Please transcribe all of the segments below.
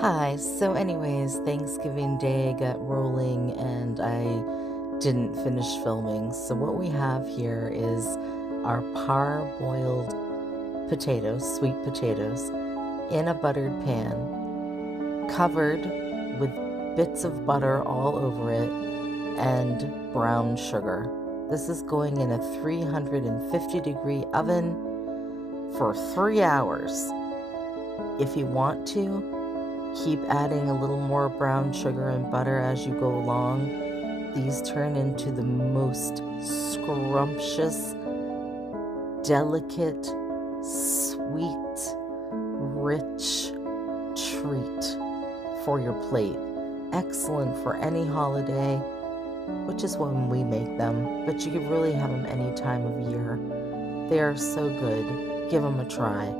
Hi, so anyways, Thanksgiving Day got rolling and I didn't finish filming. So what we have here is our parboiled potatoes, sweet potatoes, in a buttered pan, covered with bits of butter all over it and brown sugar. This is going in a 350-degree oven for 3 hours. If you want to, keep adding a little more brown sugar and butter as you go along. These turn into the most scrumptious, delicate, sweet, rich treat for your plate. Excellent for any holiday, which is when we make them, but you could really have them any time of year. They are so good. Give them a try.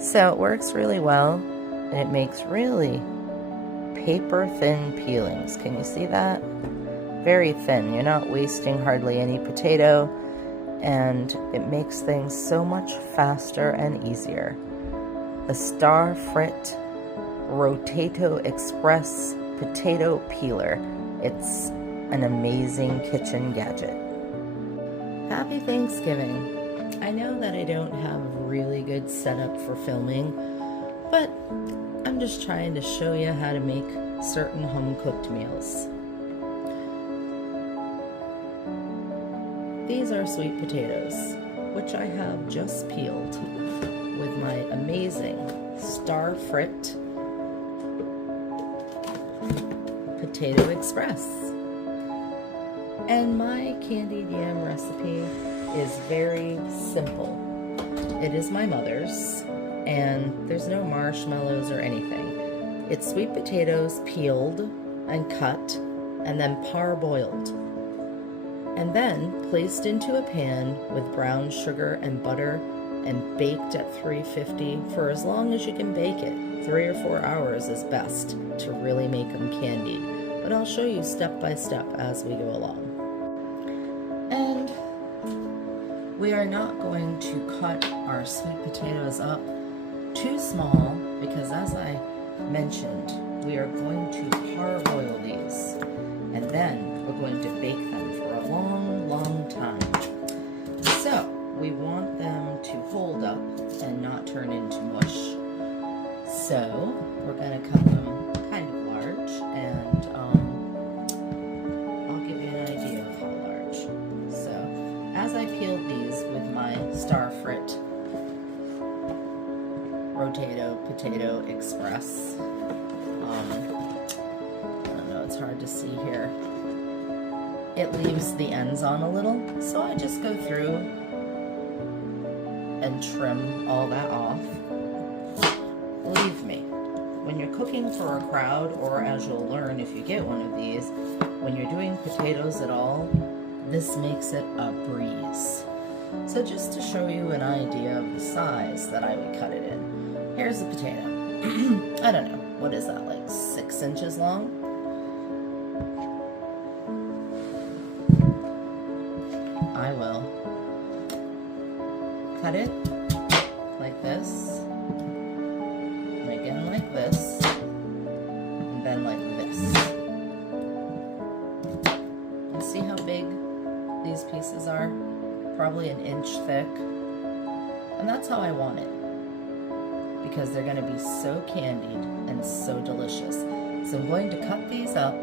So it works really well, and it makes really paper thin peelings. Can you see that? Very thin. You're not wasting hardly any potato, and it makes things so much faster and easier. The Star Frit Rotato Express Potato Peeler. It's an amazing kitchen gadget. Happy Thanksgiving! I know that I don't have a really good setup for filming, but I'm just trying to show you how to make certain home-cooked meals. These are sweet potatoes, which I have just peeled with my amazing Star Frit Potato Express. And my candied yam recipe is very simple. It is my mother's, and there's no marshmallows or anything. It's sweet potatoes peeled and cut and then parboiled, and then placed into a pan with brown sugar and butter and baked at 350 for as long as you can bake it. 3 or 4 hours is best to really make them candied, but I'll show you step by step as we go along. And we are not going to cut our sweet potatoes up too small because, as I mentioned, we are going to parboil these, and then we're going to bake them for a long, long time. So we want them to hold up and not turn into mush. So we're going to cut them kind of large, and I'll give you an idea of how large. So as I peeled these with my Star Frit Rotato Potato Express, I don't know, it's hard to see here. It leaves the ends on a little, so I just go through and trim all that off. Believe me, when you're cooking for a crowd, or as you'll learn if you get one of these, when you're doing potatoes at all, this makes it a breeze. So just to show you an idea of the size that I would cut it in, here's a potato. I don't know, what is that, like 6 inches long? I will cut it like this, and again like this, and then like this. And see how big these pieces are? Probably an inch thick. And that's how I want it. because they're going to be so candied and so delicious. So I'm going to cut these up,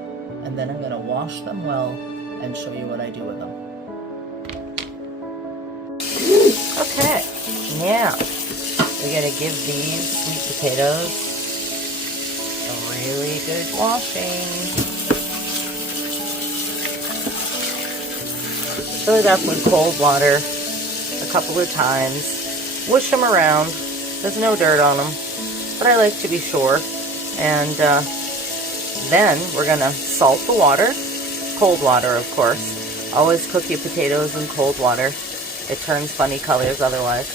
and then I'm going to wash them well and show you what I do with them. Okay, now we're going to give these sweet potatoes a really good washing. Fill it up with cold water a couple of times. Whoosh them around. There's no dirt on them, but I like to be sure. And then we're going to salt the water. Cold water, of course. Always cook your potatoes in cold water. It turns funny colors otherwise.